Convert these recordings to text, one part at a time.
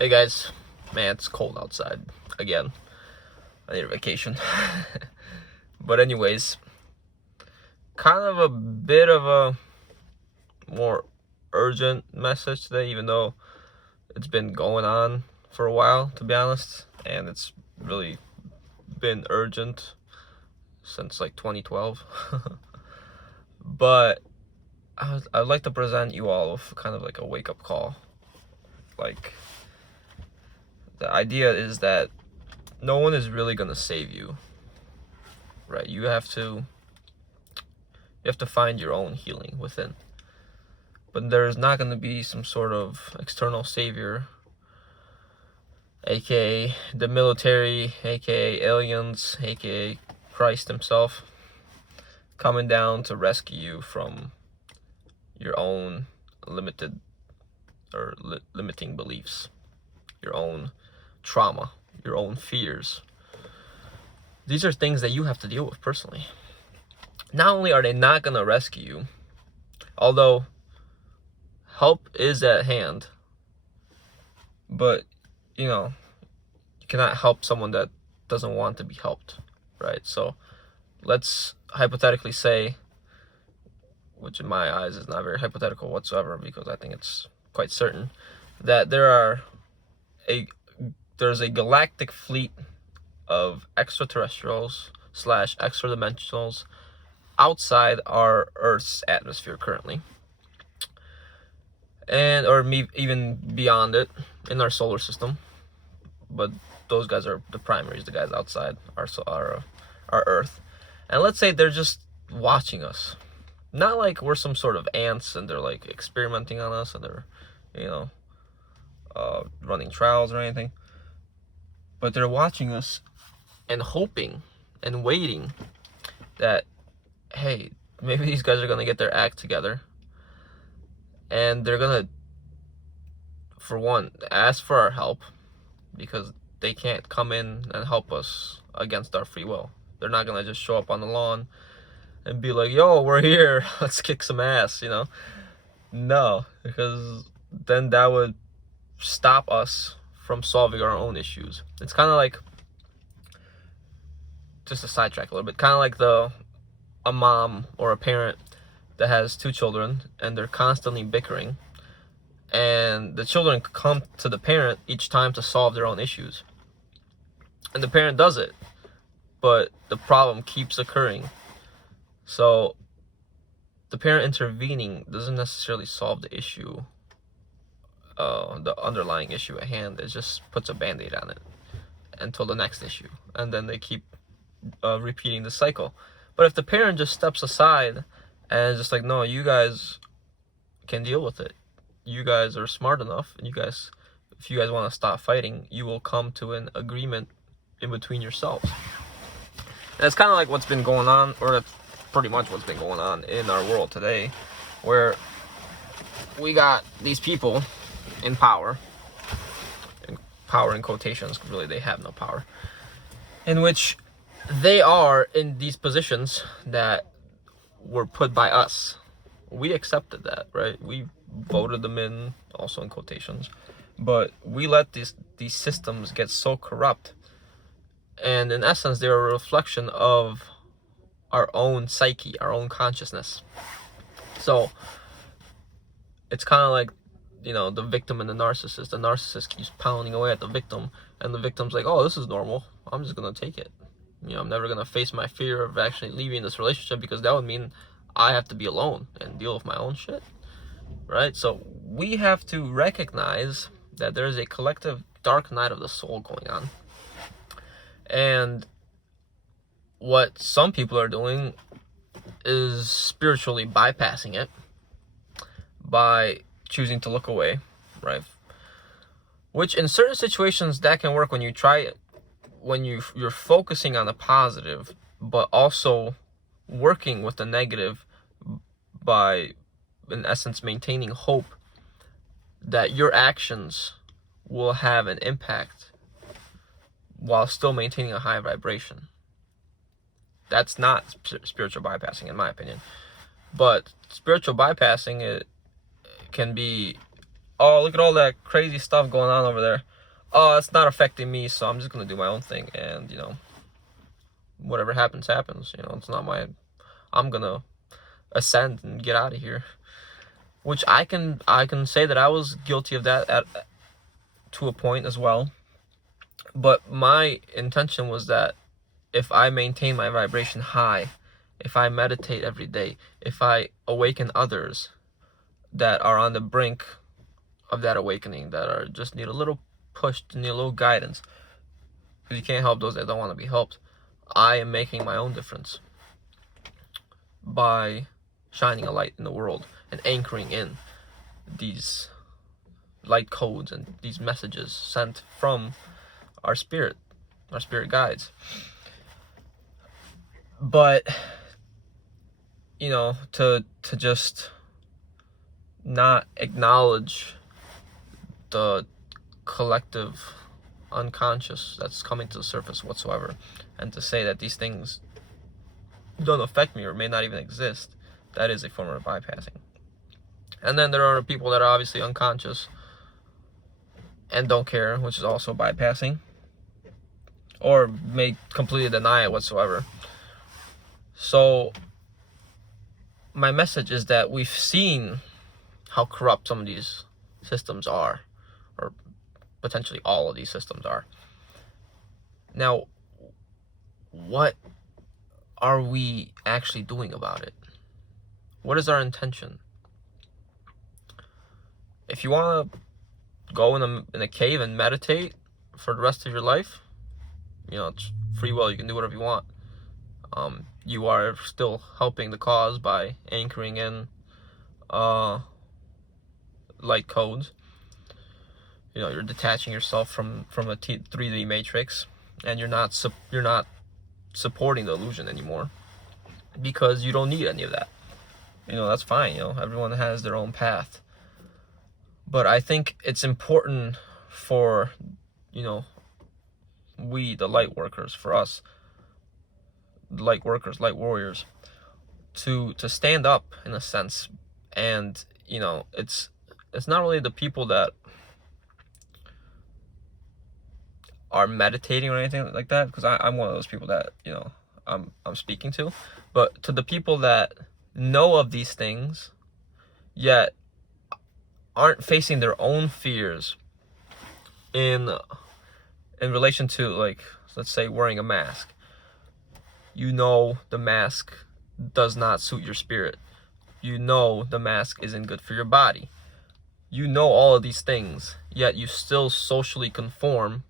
Hey guys, man, it's cold outside again. I need a vacation. But anyways, kind of a bit of a more urgent message today, even though it's been going on for a while, to be honest, and it's really been urgent since like 2012. But I'd like to present you all with kind of like a wake-up call. Like, the idea is that no one is really gonna save you, right? You have to find your own healing within. But there's not gonna be some sort of external savior, aka the military, aka aliens, aka Christ himself, coming down to rescue you from your own limited or limiting beliefs, your own trauma, your own fears. These are things that you have to deal with personally. Not only are they not going to rescue you, although help is at hand, but you cannot help someone that doesn't want to be helped, right? So let's hypothetically say, which in my eyes is not very hypothetical whatsoever, because I think it's quite certain, that there's a galactic fleet of extraterrestrials / extra dimensionals outside our Earth's atmosphere currently, and or even beyond it in our solar system. But those guys are the primaries, the guys outside our Earth. And let's say they're just watching us, not like we're some sort of ants and they're like experimenting on us and they're running trials or anything, but they're watching us and hoping and waiting that, hey, maybe these guys are gonna get their act together and they're gonna, for one, ask for our help, because they can't come in and help us against our free will. They're not gonna just show up on the lawn and be like, yo, we're here, let's kick some ass, No, because then that would stop us from solving our own issues. It's kind of like, just to sidetrack a little bit, kind of like a mom or a parent that has two children and they're constantly bickering, and the children come to the parent each time to solve their own issues, and the parent does it, but the problem keeps occurring. So the parent intervening doesn't necessarily solve the issue, the underlying issue at hand. It just puts a band-aid on it until the next issue, and then they keep repeating the cycle. But if the parent just steps aside and is just like, no, you guys can deal with it, you guys are smart enough, and if you guys want to stop fighting, you will come to an agreement in between yourselves. And it's kind of like what's been going on, or that's pretty much what's been going on in our world today, where we got these people in power, and power in quotations, because really they have no power, in which they are in these positions that were put by us. We accepted that, right? We voted them in, also in quotations, but we let these systems get so corrupt, and in essence they're a reflection of our own psyche, our own consciousness. So it's kind of like, the victim and the narcissist. The narcissist keeps pounding away at the victim, and the victim's like, oh, this is normal, I'm just gonna take it. I'm never gonna face my fear of actually leaving this relationship, because that would mean I have to be alone and deal with my own shit, right? So we have to recognize that there is a collective dark night of the soul going on, and what some people are doing is spiritually bypassing it by choosing to look away, right? Which in certain situations that can work when you try it, when you're focusing on the positive, but also working with the negative by, in essence, maintaining hope that your actions will have an impact while still maintaining a high vibration. That's not spiritual bypassing, in my opinion. But spiritual bypassing, it can be oh, look at all that crazy stuff going on over there. Oh, it's not affecting me, so I'm just gonna do my own thing, and whatever happens, happens. It's not I'm gonna ascend and get out of here. Which I can say that I was guilty of that to a point as well. But my intention was that if I maintain my vibration high, if I meditate every day, if I awaken others that are on the brink of that awakening, that are just need a little push, need a little guidance, because you can't help those that don't want to be helped, I am making my own difference by shining a light in the world and anchoring in these light codes and these messages sent from our spirit guides. But to just not acknowledge the collective unconscious that's coming to the surface whatsoever, and to say that these things don't affect me or may not even exist, that is a form of bypassing. And then there are people that are obviously unconscious and don't care, which is also bypassing, or may completely deny it whatsoever. So my message is that we've seen how corrupt some of these systems are, or potentially all of these systems are. Now, what are we actually doing about it? What is our intention? If you want to go in a cave and meditate for the rest of your life, it's free will. You can do whatever you want. You are still helping the cause by anchoring in light codes. You're detaching yourself from a 3D matrix, and you're not supporting the illusion anymore, because you don't need any of that. That's fine. Everyone has their own path. But I think it's important for we, the light workers, for us, light workers, light warriors, to stand up in a sense. And it's not really the people that are meditating or anything like that, because I'm one of those people that I'm speaking to, but to the people that know of these things yet aren't facing their own fears in relation to, like, let's say, wearing a mask. The mask does not suit your spirit. The mask isn't good for your body. All of these things, yet you still socially conform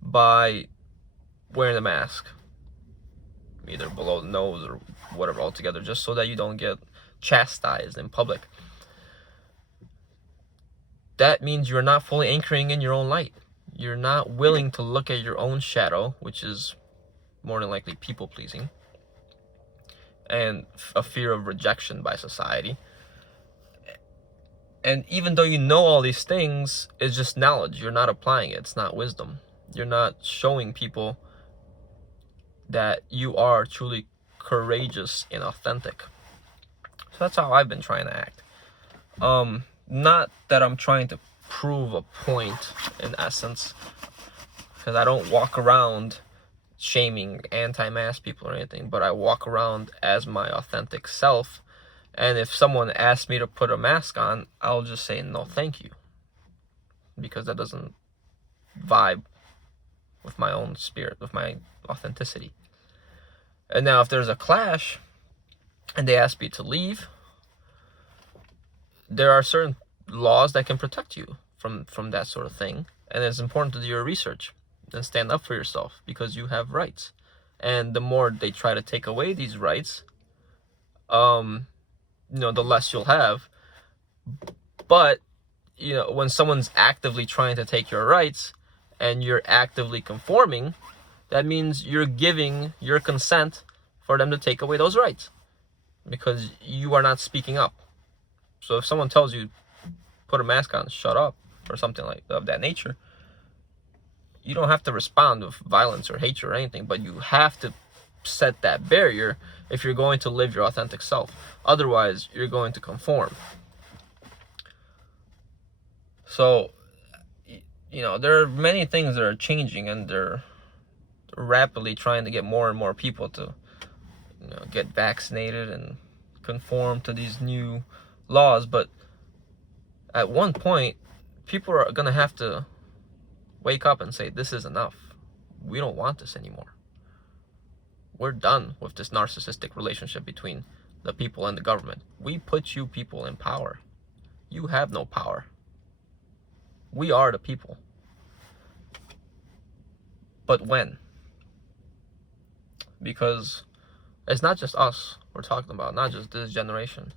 by wearing the mask, either below the nose or whatever altogether, just so that you don't get chastised in public. That means you're not fully anchoring in your own light. You're not willing to look at your own shadow, which is more than likely people-pleasing and a fear of rejection by society. And even though you know all these things, it's just knowledge. You're not applying it. It's not wisdom. You're not showing people that you are truly courageous and authentic. So that's how I've been trying to act. Not that I'm trying to prove a point, in essence, because I don't walk around shaming anti-mask people or anything, but I walk around as my authentic self. And if someone asks me to put a mask on, I'll just say no thank you, because that doesn't vibe with my own spirit, with my authenticity. And now if there's a clash and they ask me to leave, there are certain laws that can protect you from that sort of thing. And it's important to do your research and stand up for yourself, because you have rights. And the more they try to take away these rights, the less you'll have. But when someone's actively trying to take your rights and you're actively conforming, that means you're giving your consent for them to take away those rights, because you are not speaking up. So if someone tells you put a mask on, shut up, or something like of that nature, you don't have to respond with violence or hatred or anything, but you have to set that barrier if you're going to live your authentic self. Otherwise, you're going to conform. So, there are many things that are changing, and they're rapidly trying to get more and more people to, get vaccinated and conform to these new laws. But at one point, people are gonna have to wake up and say, this is enough. We don't want this anymore. We're done with this narcissistic relationship between the people and the government. We put you people in power. You have no power. We are the people. But when? Because it's not just us we're talking about, not just this generation.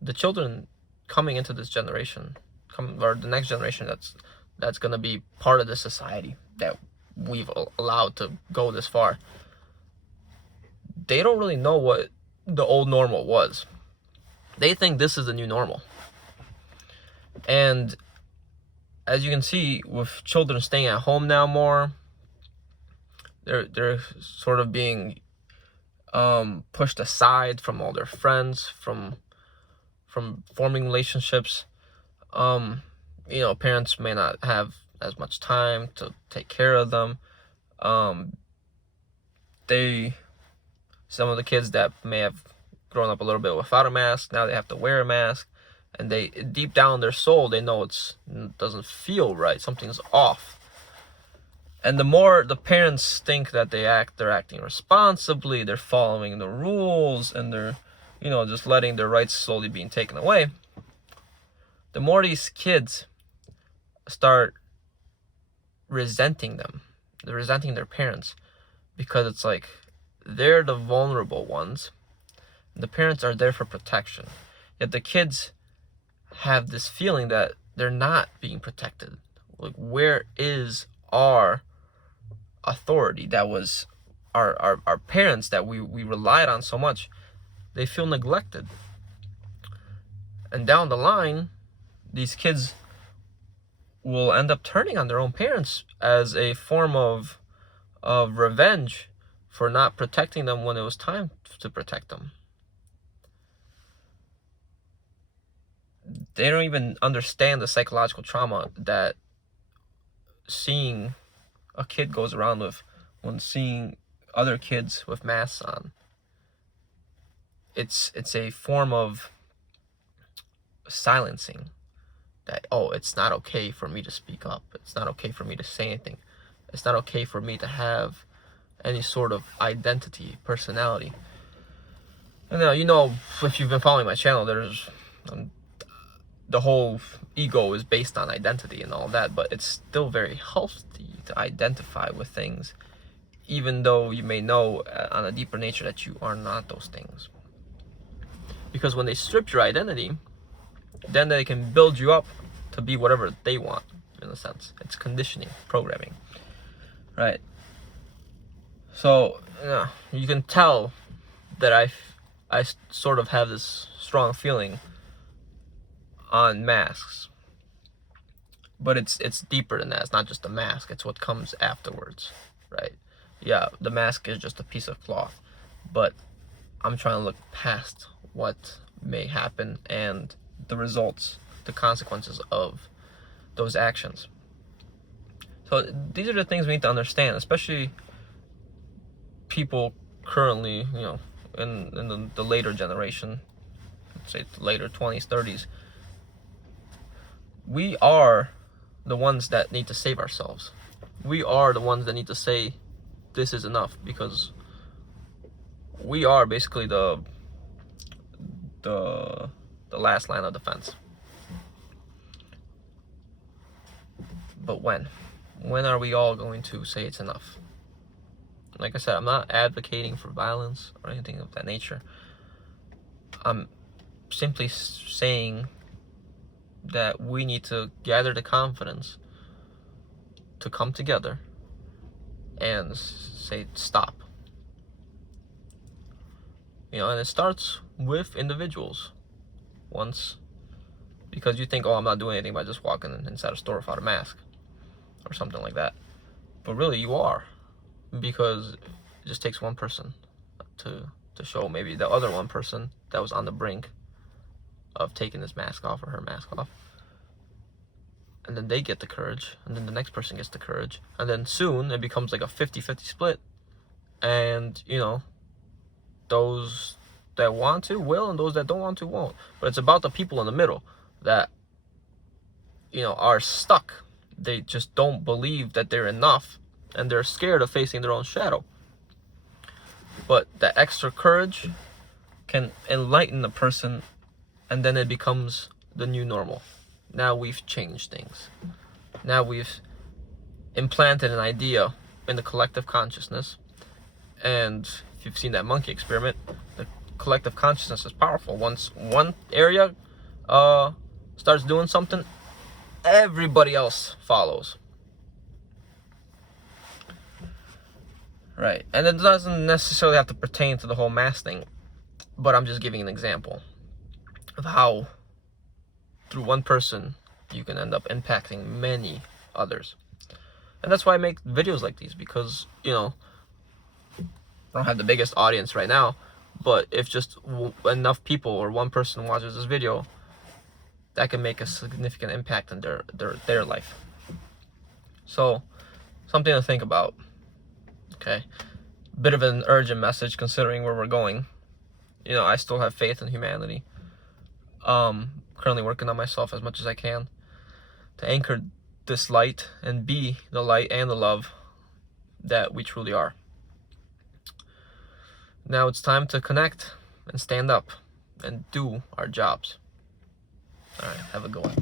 The children coming into this generation, or the next generation that's going to be part of this society that we've allowed to go this far, they don't really know what the old normal was. They think this is the new normal. And as you can see, with children staying at home now more, they're sort of being pushed aside from all their friends, from forming relationships. Parents may not have as much time to take care of them. Some of the kids that may have grown up a little bit without a mask, now they have to wear a mask, and they, deep down their soul, they know it doesn't feel right. Something's off. And the more the parents think that they're acting responsibly, they're following the rules, and they're, just letting their rights slowly being taken away, the more these kids start resenting them. They're resenting their parents, because it's like they're the vulnerable ones. The parents are there for protection. Yet the kids have this feeling that they're not being protected. Like, where is our authority that was our parents that we relied on so much? They feel neglected. And down the line, these kids will end up turning on their own parents as a form of revenge for not protecting them when it was time to protect them. They don't even understand the psychological trauma that seeing a kid goes around with when seeing other kids with masks on. It's a form of silencing that, it's not okay for me to speak up. It's not okay for me to say anything. It's not okay for me to have any sort of identity, personality. And now, if you've been following my channel, there's the whole ego is based on identity and all that, but it's still very healthy to identify with things, even though you may know on a deeper nature that you are not those things. Because when they strip your identity, then they can build you up to be whatever they want, in a sense. It's conditioning, programming, right? So, you can tell that I sort of have this strong feeling on masks. But it's deeper than that. It's not just a mask. It's what comes afterwards, right? Yeah, the mask is just a piece of cloth. But I'm trying to look past what may happen and the results, the consequences of those actions. So these are the things we need to understand, especially people currently, in the later generation, say later 20s, 30s. We are the ones that need to save ourselves. We are the ones that need to say, this is enough, because we are basically the last line of defense. But when are we all going to say it's enough? Like I said, I'm not advocating for violence or anything of that nature. I'm simply saying that we need to gather the confidence to come together and say stop. And it starts with individuals. Because you think, I'm not doing anything by just walking inside a store without a mask or something like that. But really you are, because it just takes one person to show maybe the other one person that was on the brink of taking his mask off or her mask off. and then they get the courage, and then the next person gets the courage, and then soon it becomes like a 50-50 split, and you know, those that want to will, and those that don't want to won't. But it's about the people in the middle that, you know, are stuck. They just don't believe that they're enough, and they're scared of facing their own shadow. But that extra courage can enlighten a person, and then it becomes the new normal. Now we've changed things. Now we've implanted an idea in the collective consciousness. And if you've seen that monkey experiment, the collective consciousness is powerful. Once one area starts doing something, everybody else follows. Right. And it doesn't necessarily have to pertain to the whole mass thing, but I'm just giving an example of how through one person you can end up impacting many others. And that's why I make videos like these, because, you know, I don't have the biggest audience right now, but if just enough people or one person watches this video, that can make a significant impact in their life. So, something to think about. Okay, bit of an urgent message considering where we're going. You know, I still have faith in humanity. Currently working on myself as much as I can to anchor this light and be the light and the love that we truly are. Now it's time to connect and stand up and do our jobs. All right, have a good one.